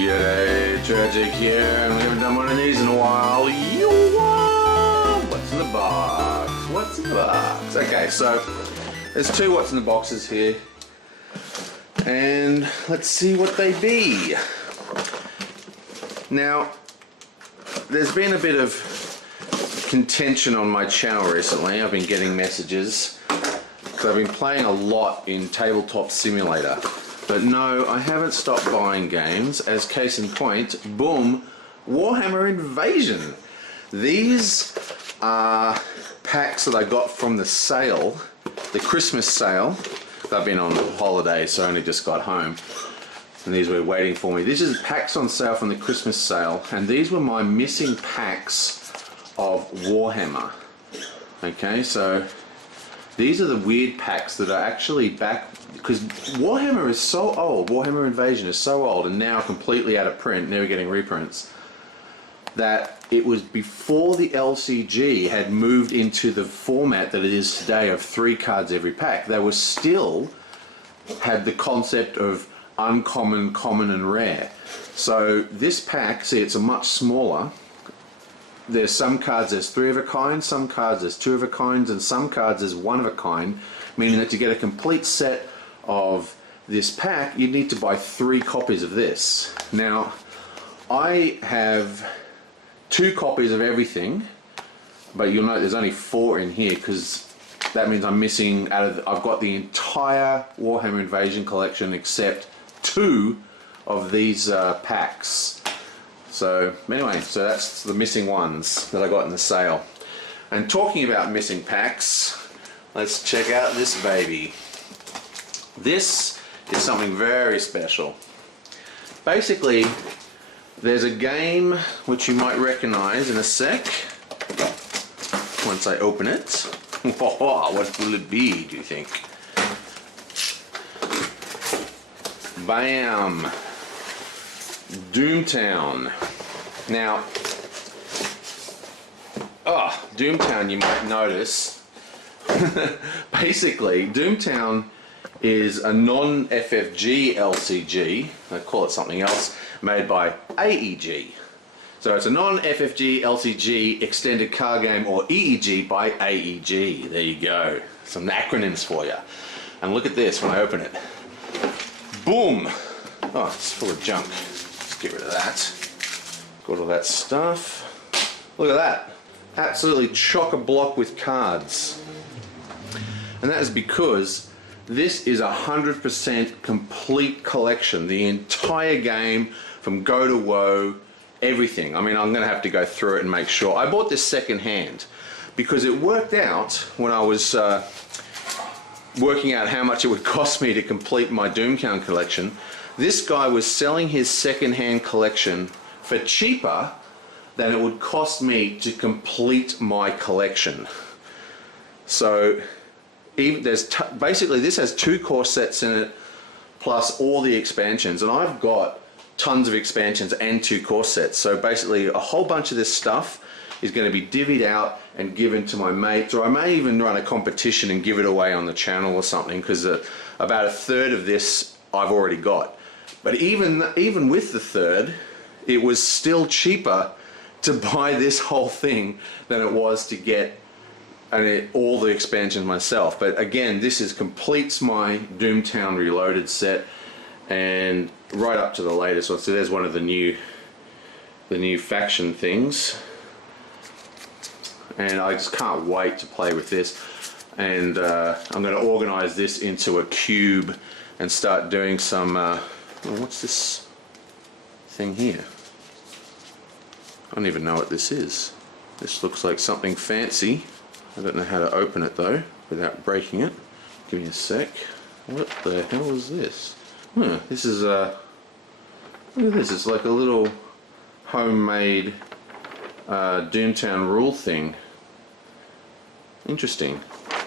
G'day, Tragic here, and we haven't done one of these in a while. What's in the box? What's in the box? Okay, so there's two what's in the boxes here, and let's see what they be. Now, there's been a bit of contention on my channel recently. I've been getting messages because I've been playing a lot in Tabletop Simulator. But no, I haven't stopped buying games, as case in point, boom, Warhammer Invasion. These are packs that I got from the sale, the Christmas sale. I've been on holiday, so I only just got home. And these were waiting for me. This is packs on sale from the Christmas sale, and these were my missing packs of Warhammer. Okay, so these are the weird packs that are actually back, because Warhammer is so old, Warhammer Invasion is so old and now completely out of print, never getting reprints, that it was before the LCG had moved into the format that it is today of 3 cards every pack. They were still had the concept of uncommon, common and rare. So this pack, see, it's a much smaller. There's some cards there's 3 of a kind, some cards there's 2 of a kind, and some cards there's 1 of a kind, meaning that to get a complete set of this pack, you need to buy 3 copies of this. Now, I have 2 copies of everything, but you'll note there's only 4 in here because that means I'm missing I've got the entire Warhammer Invasion collection except 2 of these packs. So anyway, so that's the missing ones that I got in the sale. And talking about missing packs, let's check out this baby. This is something very special. Basically, there's a game which you might recognize in a sec once I open it. What will it be, do you think? Bam! Doomtown. Now, Doomtown, you might notice, basically Doomtown is a non-FFG LCG, I call it something else, made by AEG. So it's a non-FFG LCG extended card game, or EEG, by AEG. There you go, some acronyms for you. And look at this when I open it. Boom! Oh, it's full of junk. Get rid of that. Got all that stuff. Look at that. Absolutely chock-a-block with cards. And that is because this is 100% complete collection. The entire game from go to woe, everything. I mean, I'm going to have to go through it and make sure. I bought this second hand because it worked out when I was working out how much it would cost me to complete my Doomtown collection. This guy was selling his second-hand collection for cheaper than it would cost me to complete my collection. So basically this has 2 core sets in it plus all the expansions, and I've got tons of expansions and 2 core sets. So basically a whole bunch of this stuff is going to be divvied out and given to my mates, or I may even run a competition and give it away on the channel or something, because about a third of this I've already got. But even with the third, it was still cheaper to buy this whole thing than it was to get all the expansions myself. But again, this completes my Doomtown Reloaded set, and right up to the latest one. So there's one of the new faction things, and I just can't wait to play with this. And I'm going to organize this into a cube and start doing some. What's this thing here? I don't even know what this is. This looks like something fancy. I don't know how to open it though without breaking it. Give me a sec. What the hell is this? This is look at this. It's like a little homemade Doomtown rule thing. Interesting.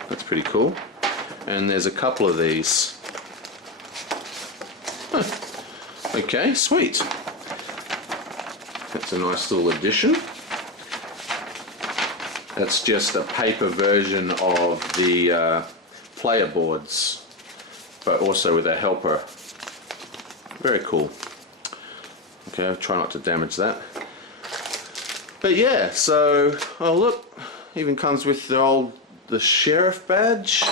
That's pretty cool. And there's a couple of these. Okay, sweet. That's a nice little addition. That's just a paper version of the player boards, but also with a helper. Very cool. Okay, I'll try not to damage that. But yeah, so, oh look, even comes with the sheriff badge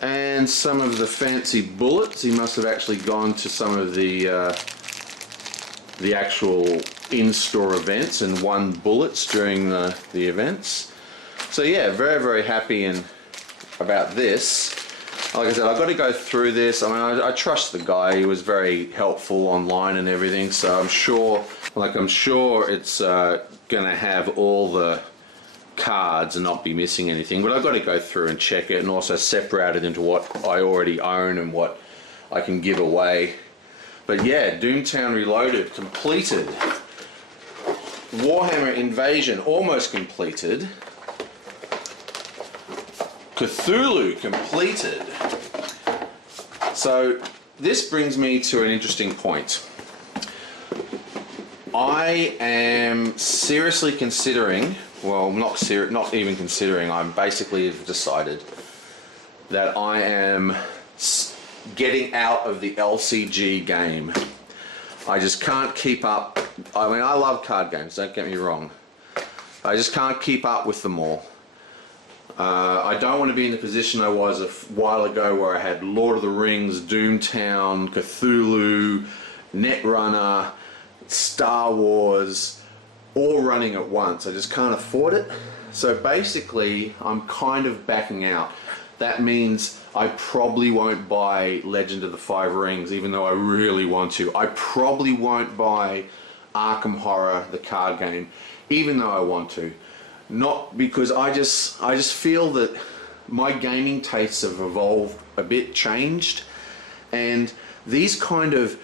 and some of the fancy bullets. He must have actually gone to some of the actual in-store events and won bullets during the events. So yeah, very, very happy about this. Like I said, I've got to go through this. I mean, I trust the guy. He was very helpful online and everything. So I'm sure it's gonna have all the cards and not be missing anything. But I've got to go through and check it and also separate it into what I already own and what I can give away. But yeah, Doomtown Reloaded completed. Warhammer Invasion almost completed. Cthulhu completed. So this brings me to an interesting point. I am seriously considering, well, not even considering, I'm basically decided that I am getting out of the LCG game. I just can't keep up. I mean, I love card games, don't get me wrong. I just can't keep up with them all. I don't want to be in the position I was a while ago where I had Lord of the Rings, Doomtown, Cthulhu, Netrunner, Star Wars, all running at once. I just can't afford it. So basically, I'm kind of backing out. That means I probably won't buy Legend of the Five Rings, even though I really want to. I probably won't buy Arkham Horror, the card game, even though I want to. Not because I just feel that my gaming tastes have evolved a bit, changed, and these kind of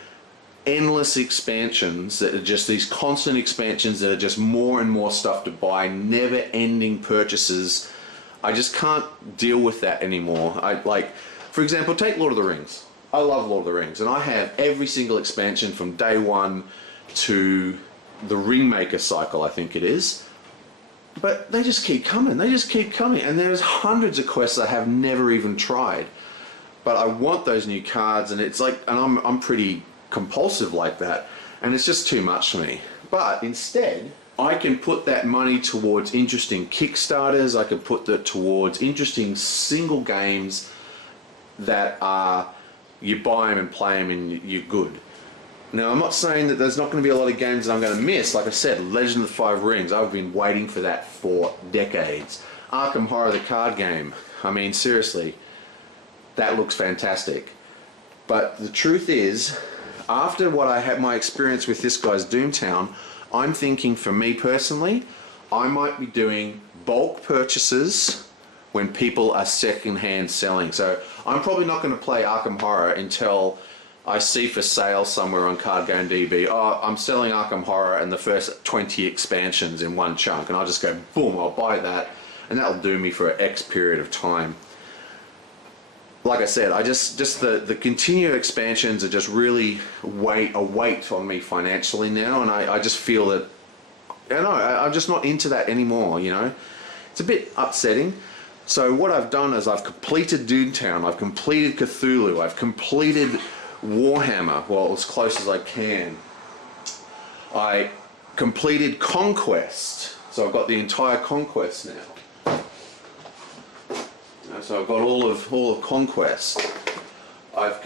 endless expansions that are just these constant expansions that are just more and more stuff to buy, never ending purchases, I just can't deal with that anymore. For example, take Lord of the Rings. I love Lord of the Rings and I have every single expansion from day one to the Ringmaker cycle, I think it is. But they just keep coming, and there's hundreds of quests I have never even tried. But I want those new cards, and it's like, and I'm pretty compulsive like that, and it's just too much for me. But instead, I can put that money towards interesting Kickstarters, I can put that towards interesting single games that are, you buy them and play them and you're good. Now, I'm not saying that there's not going to be a lot of games that I'm going to miss. Like I said, Legend of the Five Rings, I've been waiting for that for decades. Arkham Horror, the card game, I mean, seriously, that looks fantastic. But the truth is, after what I had my experience with this guy's Doomtown, I'm thinking for me personally, I might be doing bulk purchases when people are second-hand selling. So I'm probably not going to play Arkham Horror until I see for sale somewhere on Card Game DB, oh, I'm selling Arkham Horror and the first 20 expansions in one chunk, and I'll just go, boom, I'll buy that, and that'll do me for X period of time. Like I said, I just the continued expansions are just really a weight on me financially now, and I just feel that, I don't know, I'm just not into that anymore, you know? It's a bit upsetting. So what I've done is I've completed Doomtown, I've completed Cthulhu, I've completed Warhammer, well, as close as I can. I completed Conquest, so I've got the entire Conquest now. So I've got all of Conquest. I've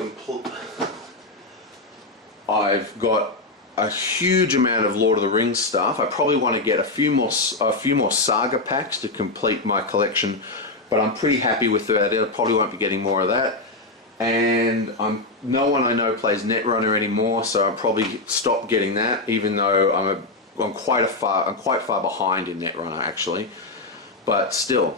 got a huge amount of Lord of the Rings stuff. I probably want to get a few more saga packs to complete my collection, but I'm pretty happy with that. I probably won't be getting more of that. And no one I know plays Netrunner anymore, so I'll probably stop getting that, even though I'm quite far behind in Netrunner actually. But still,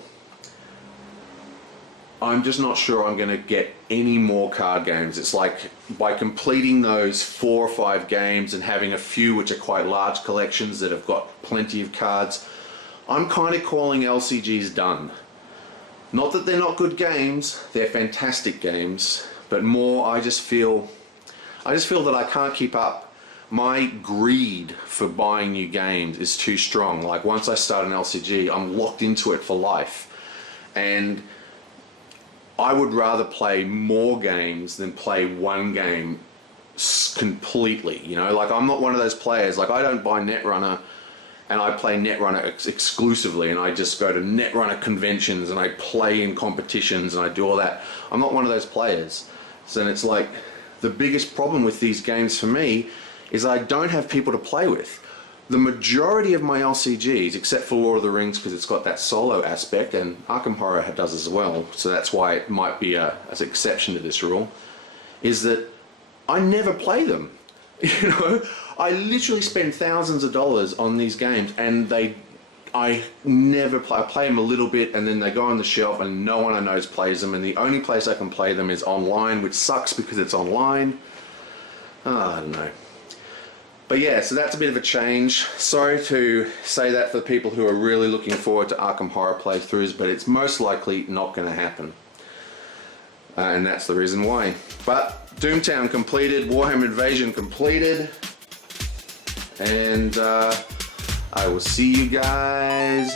I'm just not sure I'm going to get any more card games. It's like by completing those 4 or 5 games and having a few which are quite large collections that have got plenty of cards, I'm kind of calling LCGs done. Not that they're not good games, they're fantastic games, but more I just feel that I can't keep up. My greed for buying new games is too strong. Like once I start an LCG, I'm locked into it for life. And I would rather play more games than play one game completely. You know, like I'm not one of those players. Like I don't buy Netrunner and I play Netrunner exclusively, and I just go to Netrunner conventions and I play in competitions and I do all that. I'm not one of those players. So then it's like the biggest problem with these games for me is I don't have people to play with. The majority of my LCGs, except for Lord of the Rings because it's got that solo aspect, and Arkham Horror does as well, so that's why it might be as an exception to this rule, is that I never play them. You know, I literally spend thousands of dollars on these games, and I never play. I play them a little bit, and then they go on the shelf, and no one I know plays them. And the only place I can play them is online, which sucks because it's online. I don't know. But yeah, so that's a bit of a change. Sorry to say that for people who are really looking forward to Arkham Horror playthroughs, but it's most likely not going to happen. And that's the reason why. But Doomtown completed, Warhammer Invasion completed, and I will see you guys